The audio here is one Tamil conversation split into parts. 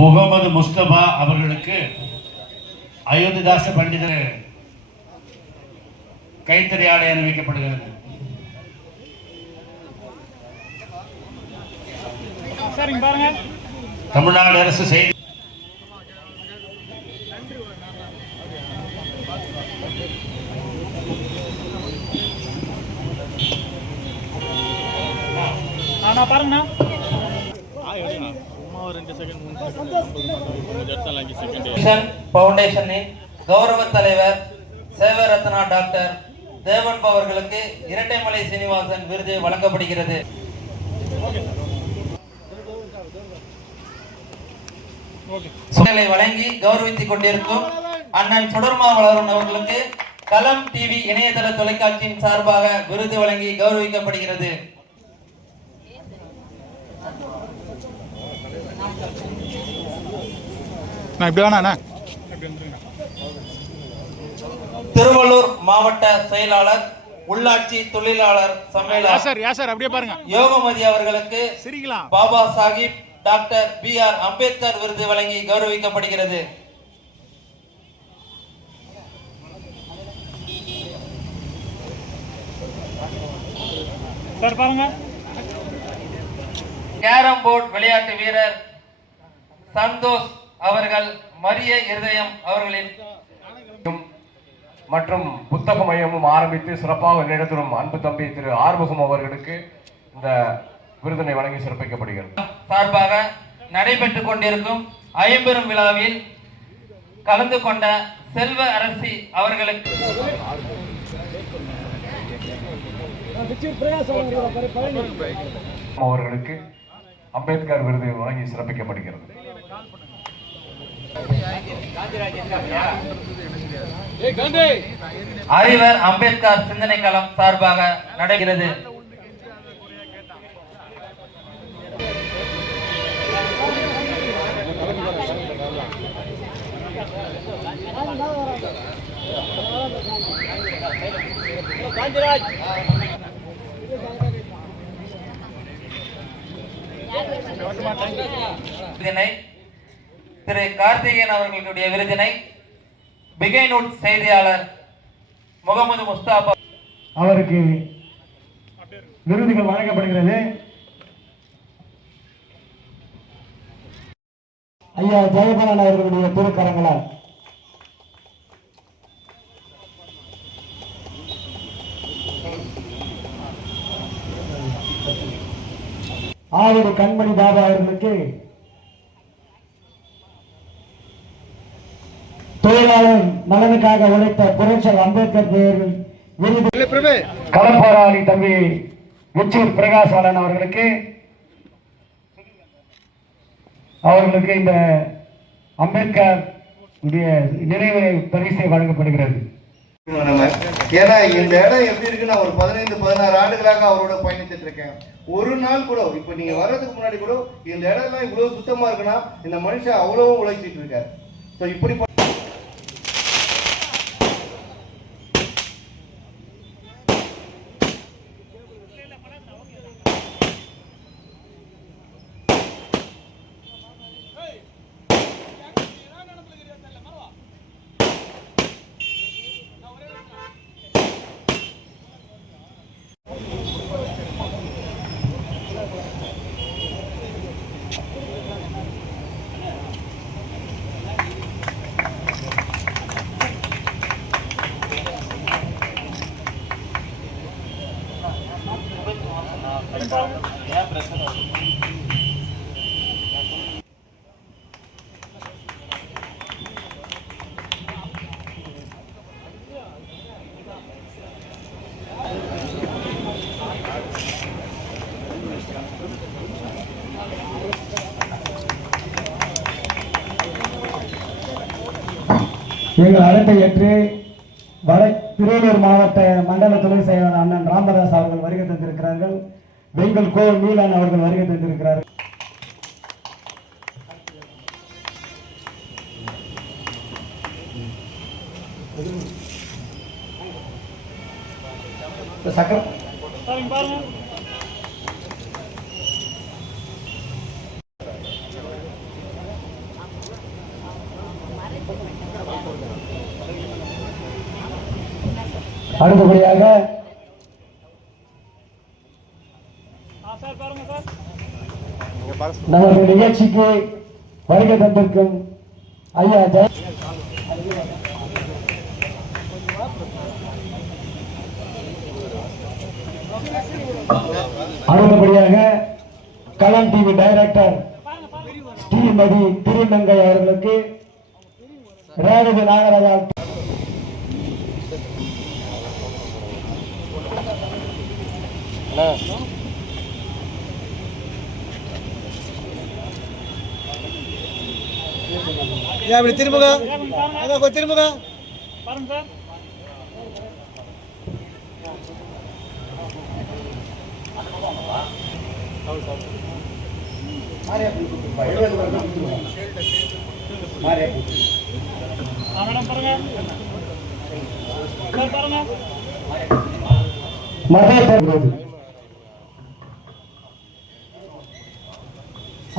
முகமது முஸ்தபா அவர்களுக்கு அயோத்திதாச பண்டிதர் கைத்தறி ஆடை அணிவிக்கப்படுகிறது. தமிழ்நாடு அரசு செய்தி பவுண்டேஷனின் கௌரவ தலைவர் சேவரத்னா டாக்டர் தேவன் அவர்களுக்கு இரட்டைமலை சீனிவாசன் விருது வழங்கப்படுகிறது. வழங்கி கௌரவித்துக் கொண்டிருக்கும் அண்ணன் சுடர்மா வளரன் அவர்களுக்கு களம் டிவி இணையதள தொலைக்காட்சியின் சார்பாக விருது வழங்கி கௌரவிக்கப்படுகிறது. திருவள்ளூர் மாவட்ட செயலாளர் உள்ளாட்சி தொழிலாளர் சம்மேளனம் யோகமதி அவர்களுக்கு பாபா சாஹிப் டாக்டர் BR அம்பேத்கர் விருது வழங்கி கௌரவிக்கப்படுகிறது. கேரம் போர்டு விளையாட்டு வீரர் சந்தோஷ் அவர்கள் மரிய இருதயம் அவர்களின் மற்றும் புத்தக மையமும் ஆரம்பித்து சிறப்பாக நடத்தும் அன்பு தம்பி திரு ஆறுமுகம் அவர்களுக்கு இந்த விருதினை வழங்கி சிறப்பிக்கப்படுகிறது. சார்பாக நடைபெற்றுக் கொண்டிருக்கும் ஐம்பெரும் விழாவில் கலந்து கொண்ட செல்வ அரசி அவர்களுக்கு அவர்களுக்கு அம்பேத்கர் விருது வழங்கி சிறப்பிக்கப்படுகிறது. அறிவர் அம்பேத்கர் சிந்தனை களம் சார்பாக நடைபெறுகிறது. திரு கார்த்திகேயன் அவர்களுடைய விருதினை பிகைனூட் செய்தியாளர் முகமது முஸ்தபா அவருக்கு விருதுகள் வழங்கப்படுகிறது. ஐயா ஜெயபாலன் அவர்களுடைய திருக்கரங்களால் ஆவடி கண்மணி பாபா அவர்களுக்கு தொழிலாளர் நலனுக்காக உழைத்த புரட்சியாளர் அம்பேத்கர் பெயரில் விருது. களப்போராளி தம்பி வெச்சூர் பிரகாசாலன் அவர்களுக்கு இந்த அம்பேத்கர் நினைவு பரிசை வழங்கப்படுகிறது. ஏன்னா இந்த இடம் எப்படி இருக்குன்னா ஒரு 15-16 ஆண்டுகளாக அவரோட பயணித்துட்டு இருக்கேன். ஒரு நாள் கூட இப்ப நீங்க வர்றதுக்கு முன்னாடி கூட இந்த இடம் எல்லாம் இவ்வளவு சுத்தமா இருக்குன்னா இந்த மனுஷன் அவ்வளவு உழைச்சிட்டு இருக்காரு. இப்படி எங்கள் அழைப்பை ஏற்று திருவள்ளூர் மாவட்ட மண்டல துணை செயலாளர் அண்ணன் ராமதாஸ் அவர்கள் வருகை தந்திருக்கிறார்கள். வெங்கல் கோ மீலான் அவர்கள் வருகை தந்திருக்கிறார்கள். சக்கரம் அடுத்தபடியாக நமது நிகழ்ச்சிக்கு வருகை தந்திருக்கும் ஐயா அடுத்தபடியாக களம் டிவி டைரக்டர் ஸ்ரீமதி திருநங்கை அவர்களுக்கு ரேவதி நாகராஜா அப்படி திரும்புங்க திரும்புங்க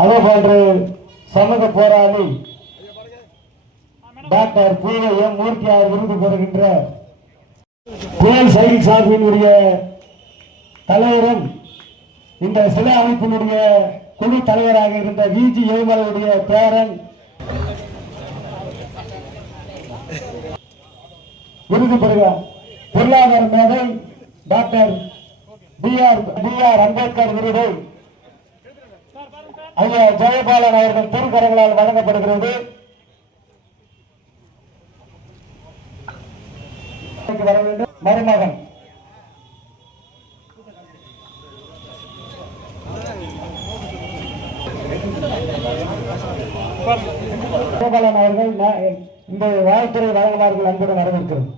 அதே போன்று சமூக போராளி டாக்டர் எம் மூர்த்தியார் விருது பெறுகின்ற புயல் சைக்கிள் சார்பினுடைய தலைவரும் இந்த சிலை அமைப்பினுடைய குழு தலைவராக இருந்த விஜி ஏமலையுடைய பேரன் விருது பெறுகிறார். பொருளாதார மேதை டாக்டர் பி ஆர் அம்பேத்கர் விருது ஐயா ஜெயபாலன் அவர்கள் திருக்கரங்களால் வழங்கப்படுகிறது. வர வேண்டும் மருமகன் ஜெயபாலன் அவர்கள் இந்த வாழ்த்துறை வழங்குவார்கள் அன்புடன் வரவேற்கிறோம்.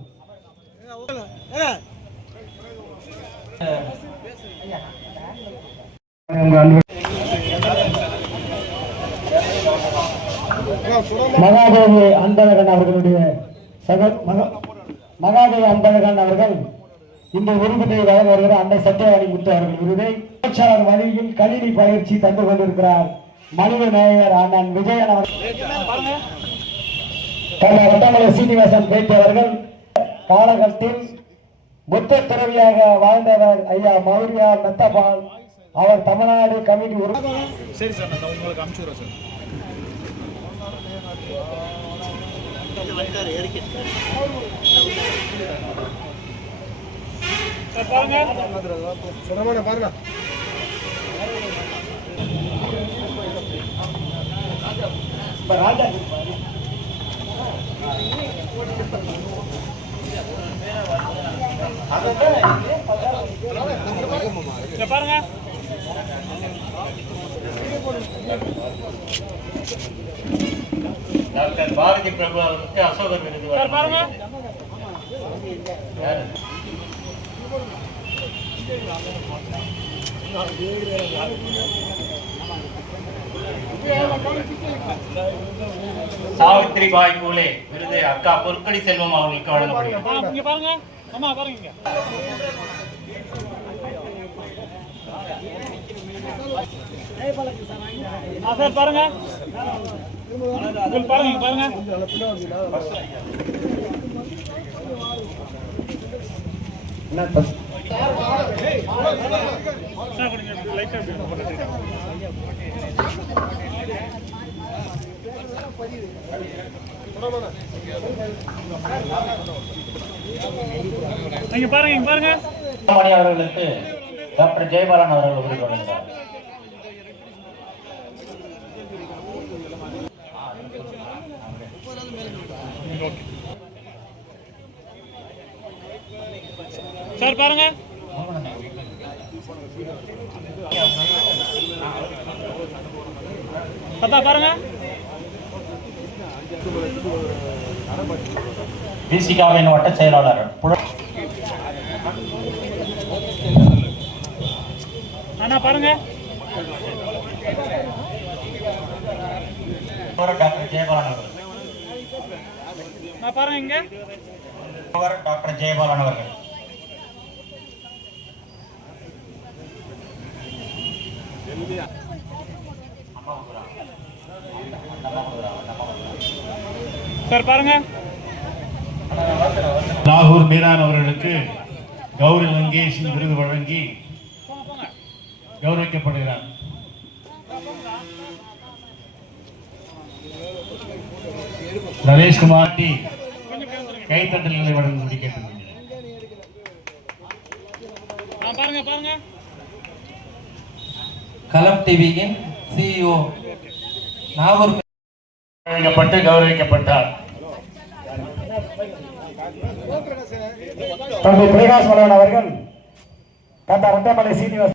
மகாதேவி அன்பழகன் அவர்களுடைய மகாதேவி அன்பழகன் அவர்கள் இந்த விருதினை வழங்க வருகிற அன்னை சத்யவாணி முத்து அவர்கள் விருதை பேச்சாளர் வழியில் கணினி பயிற்சி தந்து கொண்டிருக்கிறார் மனித நேயர் அண்ணன் விஜயன் அவர்கள். வட்டமலை சீனிவாசன் பேட்டவர்கள் காலகட்டத்தில் புத்த துறவியாக வாழ்ந்தவர் ஐயா மௌரியா மெத்தபால். அவர் தமிழ்நாடு கமிட்டி உறுப்பினர். சரி சார், நான் உங்களுக்கு அனுப்பிச்சுடுறேன் சார். பாருங்க பாருங்க டாக்டர் பாரதி பிரபு அவர்களுக்கு அசோகர் விருது பாருங்க. சாவித்ரிபாய் பூலே விருது அக்கா பொற்கொடி செல்வம் அவர்களுக்கு வழங்கப்படுகிறது. பாருங்க அம்மா பாருங்க. சார் பாருங்க பாருங்க பாருங்க. நீங்க பாருங்க பாருங்க. அவர்களுக்கு டாக்டர் ஜெயபாலன் அவர்கள் விருது வழங்குகிறார். சார் பாருங்க. பத்தா பாருங்க. பிசிகாவின் வட்ட செயலாளர் அண்ணா பாருங்க. டாக்டர் ஜெயபாலன் அவர்கள் பாருங்க இங்க. டாக்டர் ஜெயபாலன் அவர்கள் சார் பாருங்க. நாகூர் மீரான் அவர்களுக்கு கௌரி லங்கேஷ் விருது வழங்கி கௌரவிக்கப்படுகிறார். நரேஷ்குமார் டி கைத்தட்டல்களை வழங்கும்படி கேட்டுக்கொள்கிறேன். பாருங்க பாருங்க. களம் டிவியின் சிஇஓ நாகூர் வழங்கப்பட்டு கௌரவிக்கப்பட்டார். தம்பி பிரகாஷ் மலவன் அவர்கள் தந்த ரெட்டமலை சீனிவாசன்